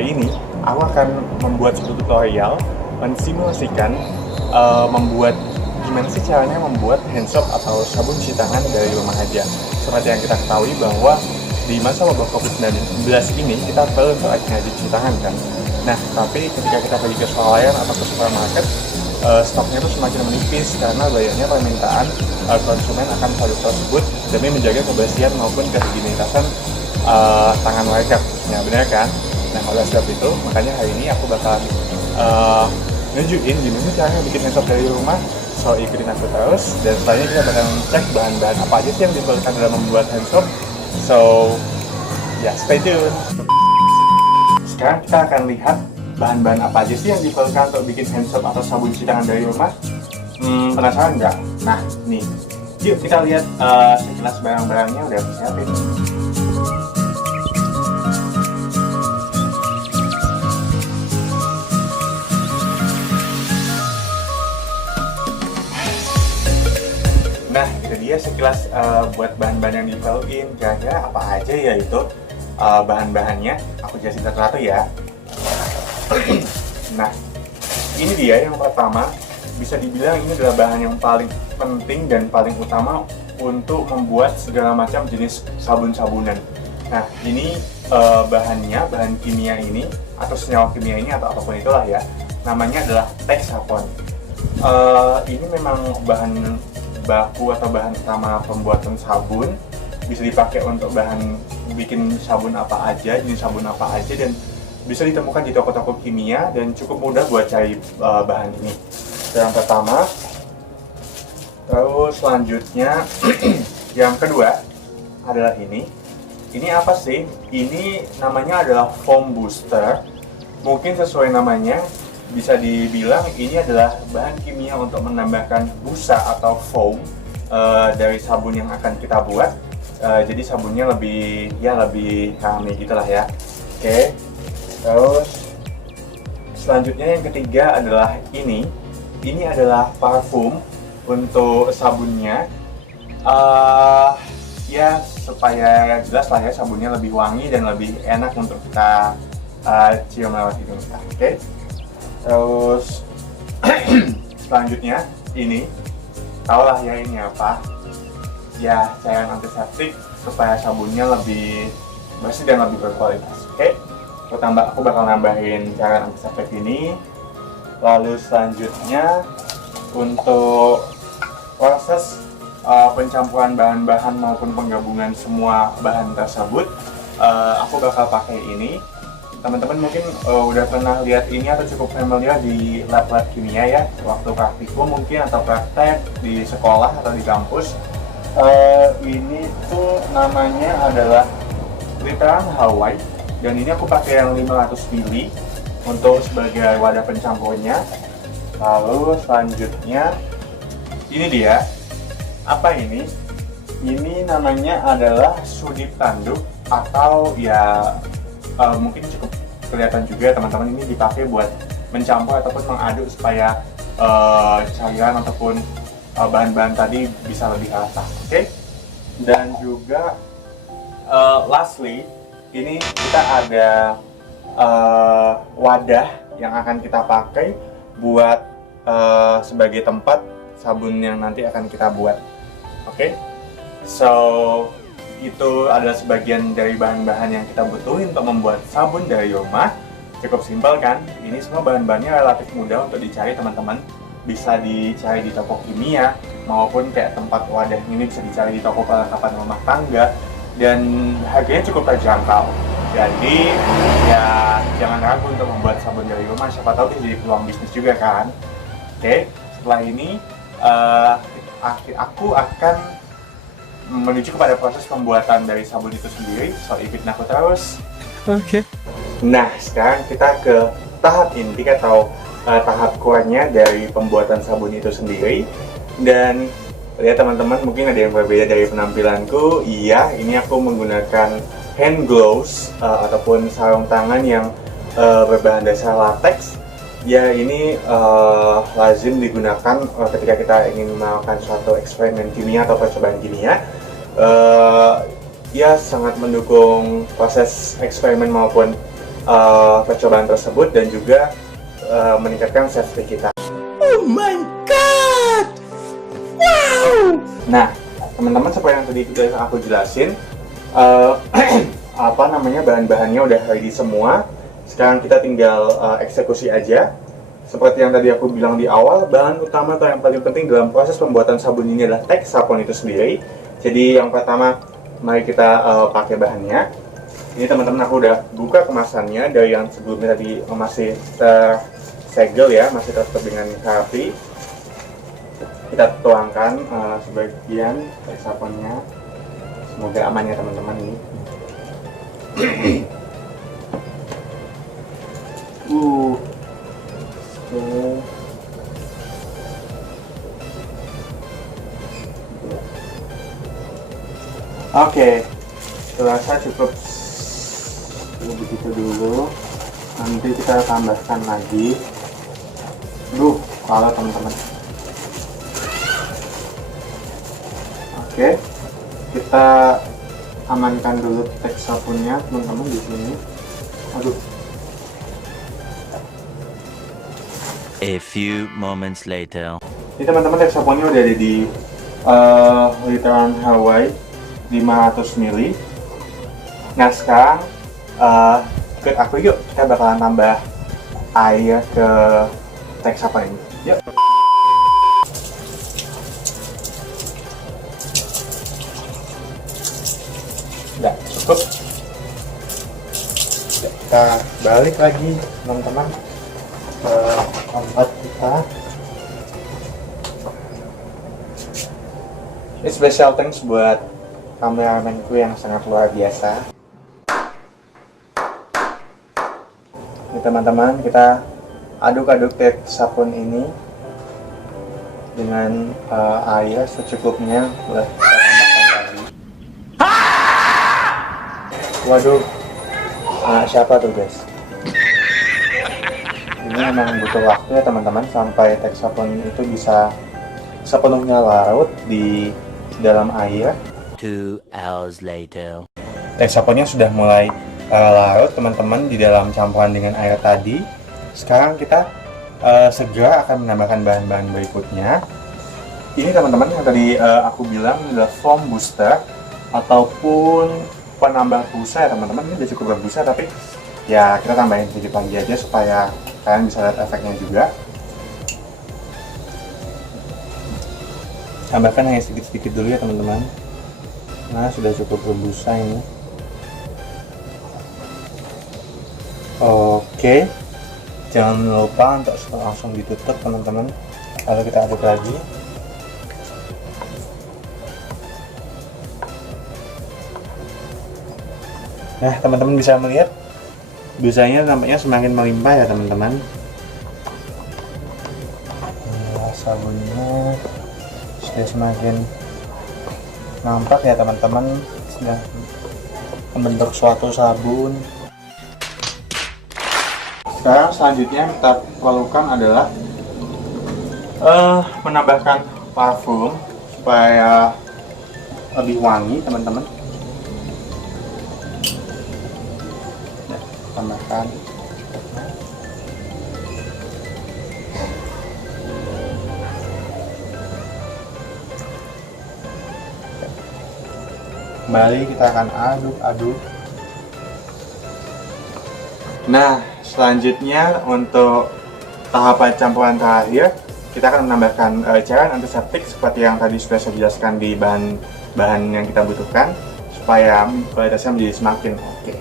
hari ini aku akan membuat satu tutorial mensimulasikan membuat gimana sih caranya membuat hand soap atau sabun cuci tangan dari rumah aja. Seperti yang kita ketahui bahwa di masa wabah COVID-19 ini kita perlu untuk rajin cuci tangan kan. Nah, tapi ketika kita pergi ke swalayan atau ke supermarket, stoknya itu semakin menipis karena banyaknya permintaan konsumen akan produk tersebut demi menjaga kebersihan maupun kehigienisan tangan mereka khususnya, benar kan? Nah, oleh sebab itu, makanya hari ini aku bakal nunjukin gimana caranya bikin hand soap dari rumah. So, ikutin aku terus, dan selanjutnya kita bakal cek bahan-bahan apa aja sih yang diperlukan dalam membuat hand soap. So, ya, stay tune. Sekarang kita akan lihat bahan-bahan apa aja sih yang diperlukan untuk bikin hand soap atau sabun cuci tangan dari rumah. Penasaran nggak? Nah, nih, yuk kita lihat sekilas barang-barangnya udah aku siapin. Nah, itu dia sekilas buat bahan-bahan yang diperluin. Kira-kira apa aja ya itu bahan-bahannya. Aku jelasin satu-satu ya. Nah, ini dia yang pertama. Bisa dibilang ini adalah bahan yang paling penting dan paling utama untuk membuat segala macam jenis sabun-sabunan. Nah, ini bahannya, bahan kimia ini atau senyawa kimia ini atau apapun itulah ya, namanya adalah Texapon. Ini memang bahan baku atau bahan utama pembuatan sabun, bisa dipakai untuk bahan bikin sabun apa aja, jenis sabun apa aja, dan bisa ditemukan di toko-toko kimia dan cukup mudah buat cari bahan ini. Yang pertama, terus selanjutnya yang kedua adalah ini. Ini apa sih? Ini namanya adalah foam booster. Mungkin sesuai namanya, bisa dibilang ini adalah bahan kimia untuk menambahkan busa atau foam dari sabun yang akan kita buat. Jadi sabunnya lebih rame gitulah ya. Oke. Terus selanjutnya yang ketiga adalah ini. Ini adalah parfum untuk sabunnya. Ya supaya jelas lah ya, sabunnya lebih wangi dan lebih enak untuk kita cium lewat hidung kita. Oke. Terus selanjutnya ini, tau lah ya ini apa? Ya cairan antiseptik supaya sabunnya lebih bersih dan lebih berkualitas. Oke. Aku bakal nambahin cairan antiseptik ini. Lalu selanjutnya untuk proses pencampuran bahan-bahan maupun penggabungan semua bahan tersebut, aku bakal pakai ini. Teman-teman mungkin udah pernah lihat ini atau cukup familiar di lab-lab kimia ya, waktu praktikum mungkin atau praktek di sekolah atau di kampus. Ini tuh namanya adalah literan Hawaii, dan ini aku pakai yang 500 ml untuk sebagai wadah pencampurnya. Lalu selanjutnya ini dia. Apa ini? Ini namanya adalah sudip tanduk, atau ya mungkin cukup kelihatan juga teman-teman, ini dipakai buat mencampur ataupun mengaduk supaya cairan ataupun bahan-bahan tadi bisa lebih rata. Oke? Dan juga lastly, ini kita ada wadah yang akan kita pakai buat sebagai tempat sabun yang nanti akan kita buat. Oke? So, itu adalah sebagian dari bahan-bahan yang kita butuhin untuk membuat sabun dari rumah. Cukup simpel kan? Ini semua bahan-bahannya relatif mudah untuk dicari teman-teman. Bisa dicari di toko kimia, maupun kayak tempat wadah ini bisa dicari di toko perlengkapan rumah tangga, dan harganya cukup terjangkau. Jadi ya jangan ragu untuk membuat sabun dari rumah, siapa tahu jadi peluang bisnis juga kan. Oke, setelah ini aku akan menuju kepada proses pembuatan dari sabun itu sendiri. So ikutin aku terus. Oke. Nah, sekarang kita ke tahap inti atau tahap kuahnya dari pembuatan sabun itu sendiri. Dan lihat teman-teman, mungkin ada yang berbeda dari penampilanku. Iya, ini aku menggunakan hand gloves ataupun sarung tangan yang berbahan dasar latex. Ya, ini lazim digunakan ketika kita ingin melakukan suatu eksperimen kimia atau percobaan kimia. Ya, sangat mendukung proses eksperimen maupun percobaan tersebut dan juga meningkatkan safety kita. Oh my god! Wow! Nah, teman-teman seperti yang tadi udah aku jelasin, bahan-bahannya udah ready semua. Sekarang kita tinggal eksekusi aja. Seperti yang tadi aku bilang di awal, bahan utama atau yang paling penting dalam proses pembuatan sabun ini adalah teks sabun itu sendiri. Jadi yang pertama, mari kita pakai bahannya. Ini teman-teman aku udah buka kemasannya dari yang sebelumnya tadi masih tersegel ya, masih tertutup dengan rapi. Kita tuangkan sebagian teks sabunnya. Semoga aman ya teman-teman ini. Oke, rasa cukup begitu dulu. Nanti kita tambahkan lagi. Kalau teman-teman. Oke, kita amankan dulu teks sabunnya teman-teman di sini. A few moments later. Ini teman-teman teks sabunnya udah ada di literan Hawaii 500 ml. Nah sekarang ikut aku yuk, kita bakalan tambah air ke teks sabun ini. Yuk. Ya cukup. Kita balik lagi teman-teman ke tempat kita. Ini special thanks buat kameramenku yang sangat luar biasa. Ini teman-teman, kita aduk-aduk teks sabun ini dengan air secukupnya. Boleh kita tambahkan lagi. Waduh, anak siapa tuh guys? Ini memang butuh waktu ya teman-teman sampai teks sabun itu bisa sepenuhnya larut di dalam air. 2 hours later. Teks sabunnya sudah mulai larut teman-teman di dalam campuran dengan air tadi. Sekarang kita segera akan menambahkan bahan-bahan berikutnya. Ini teman-teman yang tadi aku bilang adalah foam booster ataupun penambah busa ya teman-teman. Ini udah cukup berbusa tapi ya kita tambahin sedikit lagi aja supaya kalian bisa lihat efeknya juga. Tambahkan hanya sedikit-sedikit dulu ya teman-teman. Nah sudah cukup berbusa ini. Oke, jangan lupa untuk langsung ditutup teman-teman. Lalu kita aduk lagi. Nah teman-teman bisa melihat busanya nampaknya semakin melimpah ya teman-teman. Nah, sabunnya sudah semakin nampak ya teman-teman, sudah membentuk suatu sabun. Sekarang selanjutnya yang kita perlukan adalah menambahkan parfum supaya lebih wangi teman-teman. Ya, tambahkan. Kembali kita akan aduk-aduk. Nah, selanjutnya untuk tahapan campuran terakhir, kita akan menambahkan cairan antiseptik seperti yang tadi sudah saya jelaskan di bahan-bahan yang kita butuhkan supaya kualitasnya menjadi semakin oke.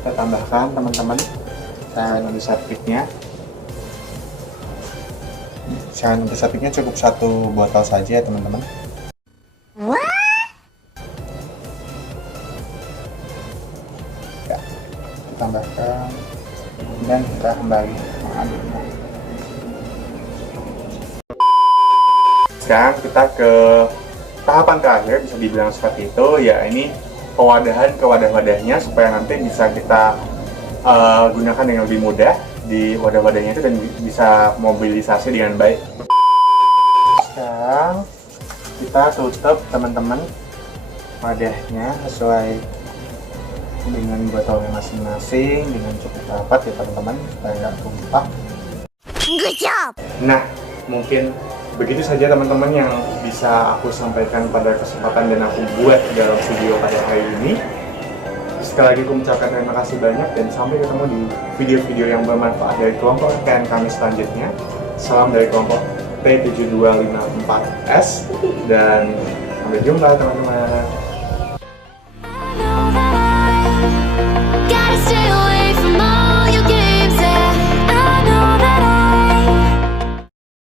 Kita tambahkan teman-teman cairan antiseptiknya. Cairan antiseptiknya cukup 1 botol saja ya teman-teman. Tambahkan dan kita kembali mengaduk. Sekarang kita ke tahapan terakhir, bisa dibilang seperti itu, ya ini pewadahan ke wadah-wadahnya supaya nanti bisa kita gunakan dengan lebih mudah di wadah-wadahnya itu dan bisa mobilisasi dengan baik. Sekarang kita tutup teman-teman wadahnya sesuai dengan botolnya masing-masing dengan cukup rapat ya teman-teman, supaya nggak tumpah. Good job. Nah, mungkin begitu saja teman-teman yang bisa aku sampaikan pada kesempatan dan aku buat dalam video pada hari ini. Sekali lagi aku mengucapkan terima kasih banyak dan sampai ketemu di video-video yang bermanfaat dari kelompok rekan kami selanjutnya. Salam dari kelompok T7254S dan sampai jumpa teman-teman.